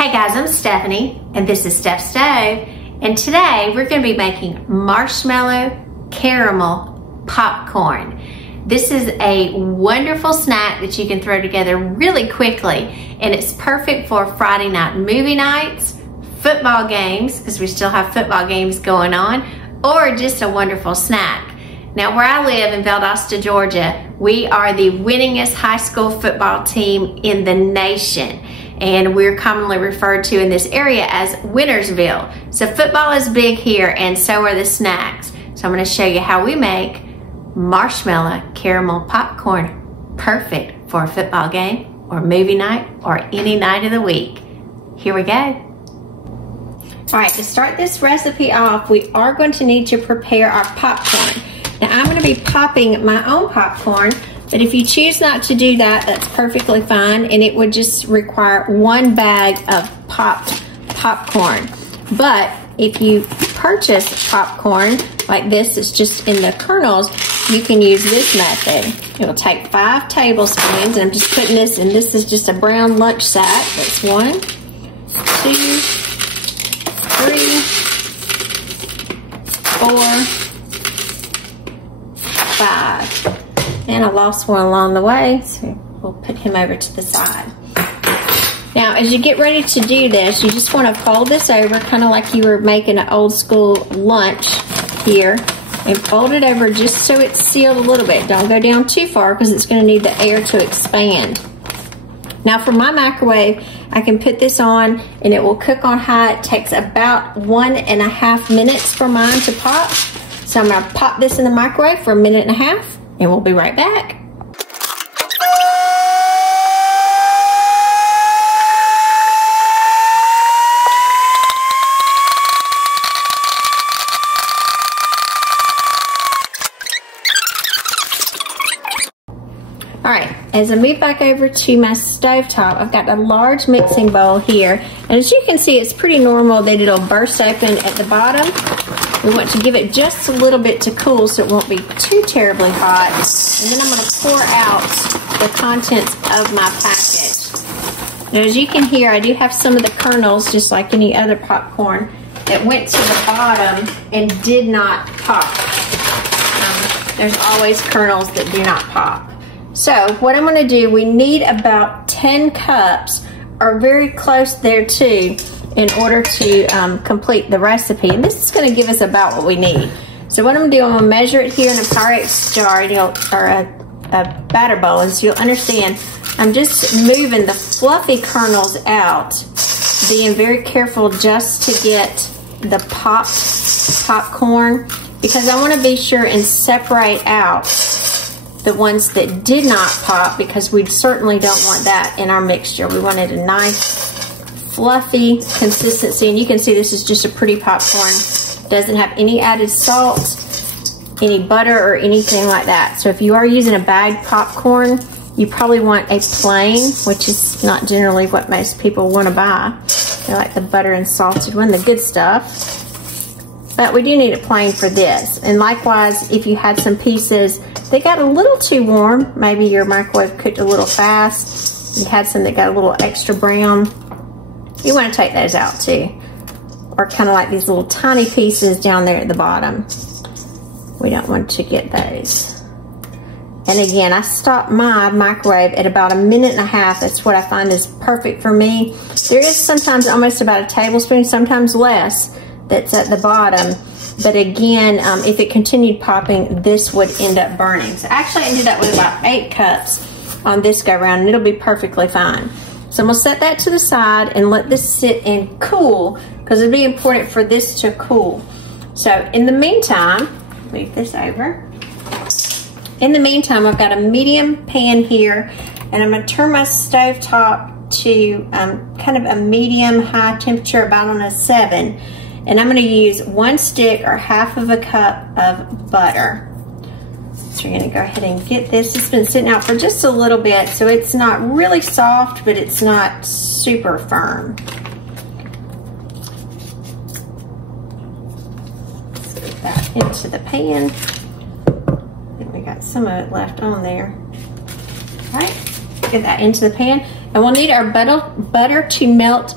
Hey guys, I'm Stephanie, and this is Steph Stove, and today we're going to be making marshmallow caramel popcorn. This is a wonderful snack that you can throw together really quickly, and it's perfect for Friday night movie nights, football games, because we still have football games going on, or just a wonderful snack. Now, where I live in Valdosta, Georgia, we are the winningest high school football team in the nation. And we're commonly referred to in this area as Wintersville. So football is big here, and so are the snacks. So I'm going to show you how we make marshmallow caramel popcorn, perfect for a football game or movie night or any night of the week. Here we go. All right, to start this recipe off, we are going to need to prepare our popcorn. Now I'm going to be popping my own popcorn, but if you choose not to do that, that's perfectly fine, and it would just require one bag of popped popcorn. But if you purchase popcorn like this, it's just in the kernels, you can use this method. It'll take 5 tablespoons, and I'm just putting this in. This is just a brown lunch sack. That's 1, 2, 3, 4, 5. And I lost one along the way, so we'll put him over to the side. Now, as you get ready to do this, you just want to fold this over, kind of like you were making an old school lunch here, and fold it over just so it's sealed a little bit. Don't go down too far because it's going to need the air to expand. Now, for my microwave, I can put this on and it will cook on high. It takes about 1.5 minutes for mine to pop. So I'm going to pop this in the microwave for 1.5 minutes. And we'll be right back. All right, as I move back over to my stovetop, I've got a large mixing bowl here. And as you can see, it's pretty normal that it'll burst open at the bottom. We want to give it just a little bit to cool so it won't be too terribly hot. And then I'm going to pour out the contents of my package. Now, as you can hear, I do have some of the kernels, just like any other popcorn, that went to the bottom and did not pop. There's always kernels that do not pop. So what I'm going to do, we need about 10 cups, or very close there too, in order to complete the recipe. And this is going to give us about what we need. So what I'm going to do, I'm going to measure it here in a Pyrex jar, or a batter bowl. As you'll understand, I'm just moving the fluffy kernels out, being very careful just to get the popped popcorn, because I want to be sure and separate out the ones that did not pop, because we certainly don't want that in our mixture. We wanted a nice fluffy consistency, and you can see this is just a pretty popcorn. Doesn't have any added salt, any butter, or anything like that. So if you are using a bagged popcorn, you probably want a plain, which is not generally what most people want to buy. They like the butter and salted one, the good stuff. But we do need a plain for this. And likewise, if you had some pieces that got a little too warm, maybe your microwave cooked a little fast, you had some that got a little extra brown, you want to take those out too. Or kind of like these little tiny pieces down there at the bottom. We don't want to get those. And again, I stop my microwave at about 1.5 minutes. That's what I find is perfect for me. There is sometimes almost about a tablespoon, sometimes less, that's at the bottom. But again, if it continued popping, this would end up burning. So actually I ended up with about 8 cups on this go round, and it'll be perfectly fine. So I'm going to set that to the side and let this sit and cool, because it'll be important for this to cool. So in the meantime, move this over. In the meantime, I've got a medium pan here, and I'm going to turn my stove top to kind of a medium high temperature, about on a 7. And I'm going to use 1 stick or 1/2 cup of butter. So you're going to go ahead and get this. It's been sitting out for just a little bit, so it's not really soft, but it's not super firm. Put that into the pan. And we got some of it left on there. All right, get that into the pan. And we'll need our butter to melt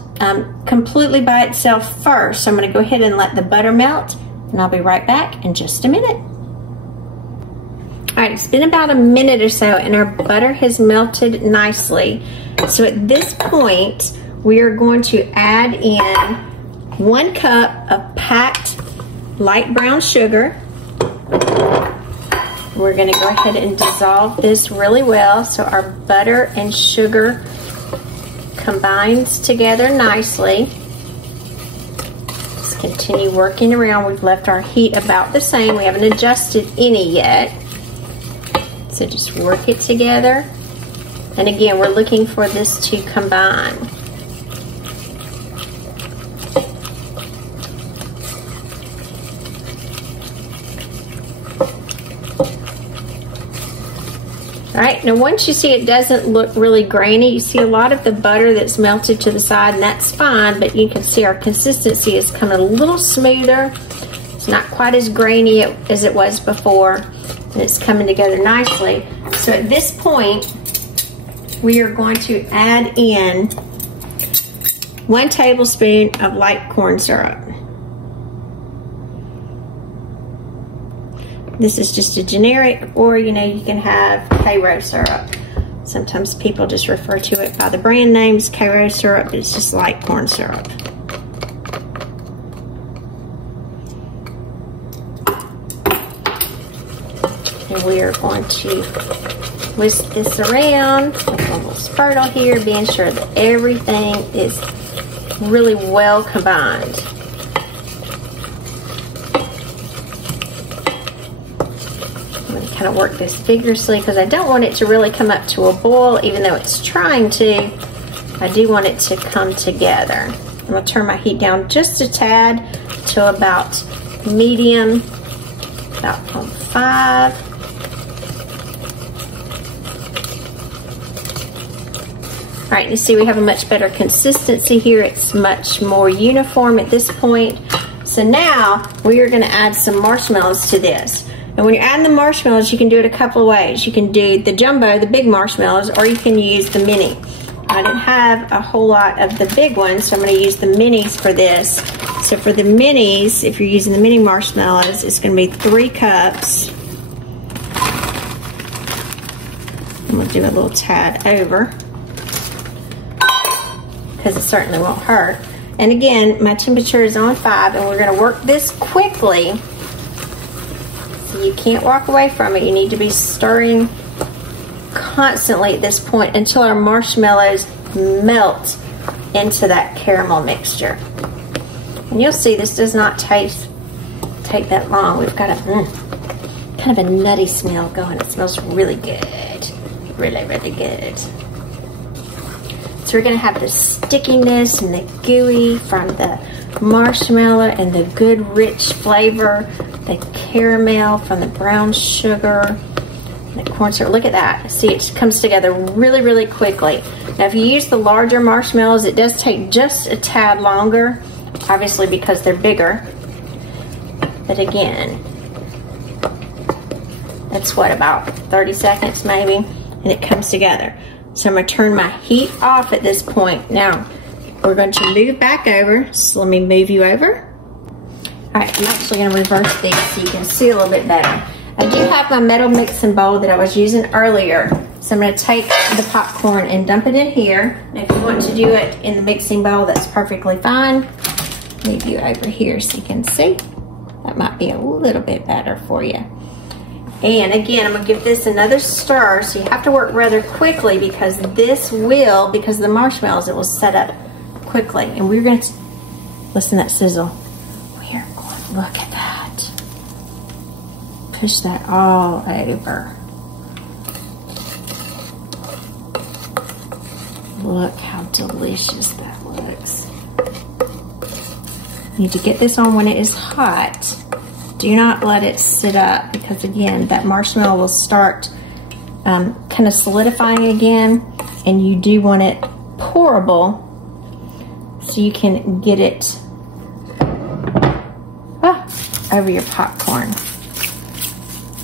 completely by itself first. So I'm going to go ahead and let the butter melt, and I'll be right back in just a minute. All right, it's been about a minute or so, and our butter has melted nicely. So at this point, we are going to add in 1 cup of packed light brown sugar. We're going to go ahead and dissolve this really well so our butter and sugar combines together nicely. Just continue working around. We've left our heat about the same. We haven't adjusted any yet. So just work it together. And again, we're looking for this to combine. All right, now once you see it doesn't look really grainy, you see a lot of the butter that's melted to the side, and that's fine, but you can see our consistency is coming a little smoother. It's not quite as grainy as it was before, and it's coming together nicely. So at this point, we are going to add in 1 tablespoon of light corn syrup. This is just a generic, or you know, you can have Karo syrup. Sometimes people just refer to it by the brand names, Karo syrup, but it's just light corn syrup. And we are going to whisk this around with a little spurtle here, being sure that everything is really well combined. Kind of work this vigorously because I don't want it to really come up to a boil, even though it's trying to. I do want it to come together. I'm going to turn my heat down just a tad to about medium, about on 5. All right, you see we have a much better consistency here. It's much more uniform at this point. So now we are going to add some marshmallows to this. And when you're adding the marshmallows, you can do it a couple of ways. You can do the jumbo, the big marshmallows, or you can use the mini. I didn't have a whole lot of the big ones, so I'm going to use the minis for this. So for the minis, if you're using the mini marshmallows, it's going to be 3 cups. I'm going to do a little tad over, because it certainly won't hurt. And again, my temperature is on 5, and we're going to work this quickly. You can't walk away from it. You need to be stirring constantly at this point until our marshmallows melt into that caramel mixture. And you'll see this does not take that long. We've got a kind of a nutty smell going. It smells really good. Really, really good. So we're going to have the stickiness and the gooey from the marshmallow and the good rich flavor, the caramel from the brown sugar, the corn syrup. Look at that. See, it comes together really, really quickly. Now, if you use the larger marshmallows, it does take just a tad longer, obviously because they're bigger. But again, that's what, about 30 seconds maybe, and it comes together. So I'm going to turn my heat off at this point. Now, we're going to move back over. So let me move you over. All right, I'm actually going to reverse these so you can see a little bit better. I do have my metal mixing bowl that I was using earlier. So I'm going to take the popcorn and dump it in here. And if you want to do it in the mixing bowl, that's perfectly fine. Move you over here so you can see. That might be a little bit better for you. And again, I'm going to give this another stir. So you have to work rather quickly because this will, because of the marshmallows, it will set up quickly. And we're going to, listen to that sizzle. Look at that. Push that all over. Look how delicious that looks. You need to get this on when it is hot. Do not let it sit up because again, that marshmallow will start kind of solidifying again, and you do want it pourable so you can get it over your popcorn.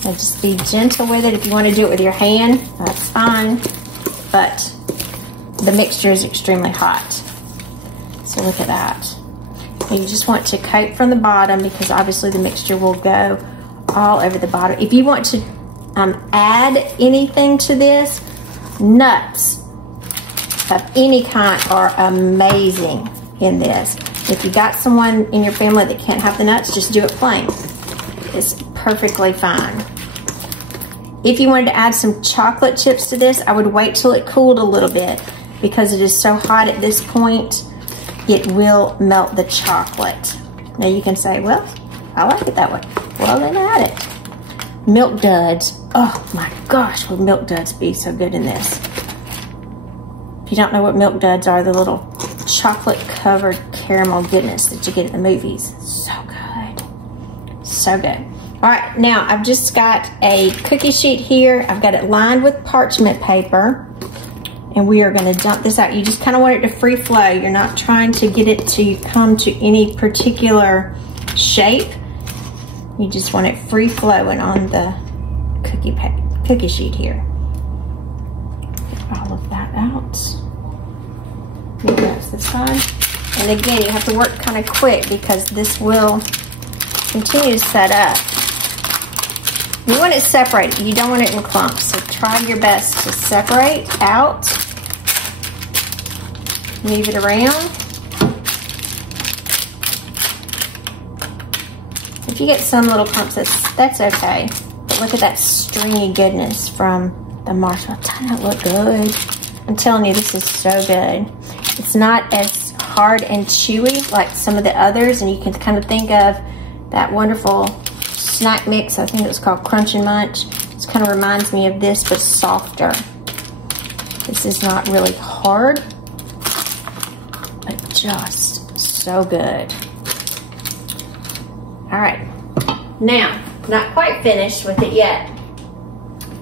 And just be gentle with it. If you want to do it with your hand, that's fine. But the mixture is extremely hot. So look at that. And you just want to coat from the bottom because obviously the mixture will go all over the bottom. If you want to add anything to this, nuts of any kind are amazing in this. If you got someone in your family that can't have the nuts, just do it plain. It's perfectly fine. If you wanted to add some chocolate chips to this, I would wait till it cooled a little bit because it is so hot at this point, it will melt the chocolate. Now you can say, well, I like it that way. Well, then add it. Milk duds. Oh my gosh, would milk duds be so good in this? If you don't know what milk duds are, the little chocolate covered caramel goodness that you get at the movies. So good. So good. All right, now I've just got a cookie sheet here. I've got it lined with parchment paper. And we are going to dump this out. You just kind of want it to free flow. You're not trying to get it to come to any particular shape. You just want it free flowing on the cookie sheet here. Get all of that out. Move that to the side. And again, you have to work kind of quick because this will continue to set up. You want it separated. You don't want it in clumps. So try your best to separate out. Move it around. If you get some little clumps, that's okay. But look at that stringy goodness from the marshmallow. Doesn't that look good? I'm telling you, this is so good. It's not as hard and chewy like some of the others, and you can kind of think of that wonderful snack mix. I think it was called Crunch and Munch. It kind of reminds me of this, but softer. This is not really hard, but just so good. All right, now, not quite finished with it yet.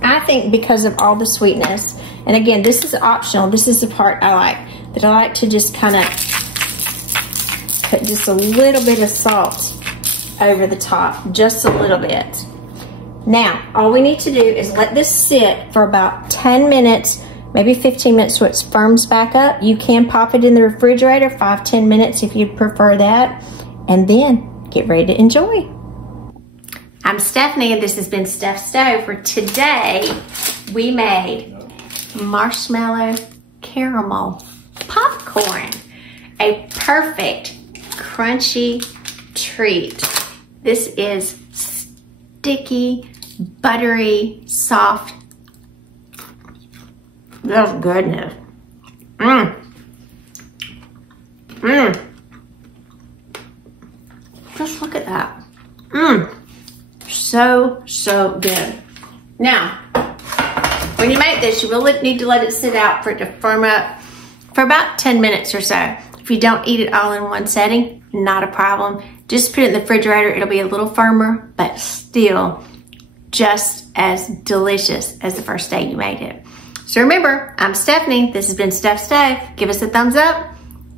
I think because of all the sweetness, and again, this is optional. This is the part I like, that I like to just kind of put just a little bit of salt over the top, just a little bit. Now, all we need to do is let this sit for about 10 minutes, maybe 15 minutes so it firms back up. You can pop it in the refrigerator 5-10 minutes if you prefer that, and then get ready to enjoy. I'm Stephanie, and this has been Steph Stove. For today, we made marshmallow caramel popcorn, a perfect crunchy treat. This is sticky, buttery, soft. That's goodness. Just look at that. So, so good. Now, when you make this, you will need to let it sit out for it to firm up for about 10 minutes or so. If you don't eat it all in one setting, not a problem. Just put it in the refrigerator. It'll be a little firmer, but still just as delicious as the first day you made it. So remember, I'm Stephanie. This has been Steph Stove. Give us a thumbs up.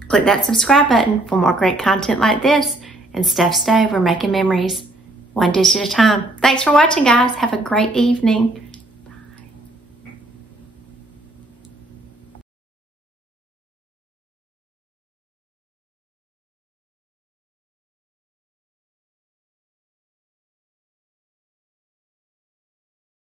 Click that subscribe button for more great content like this. And Steph Stove, we're making memories one dish at a time. Thanks for watching, guys. Have a great evening.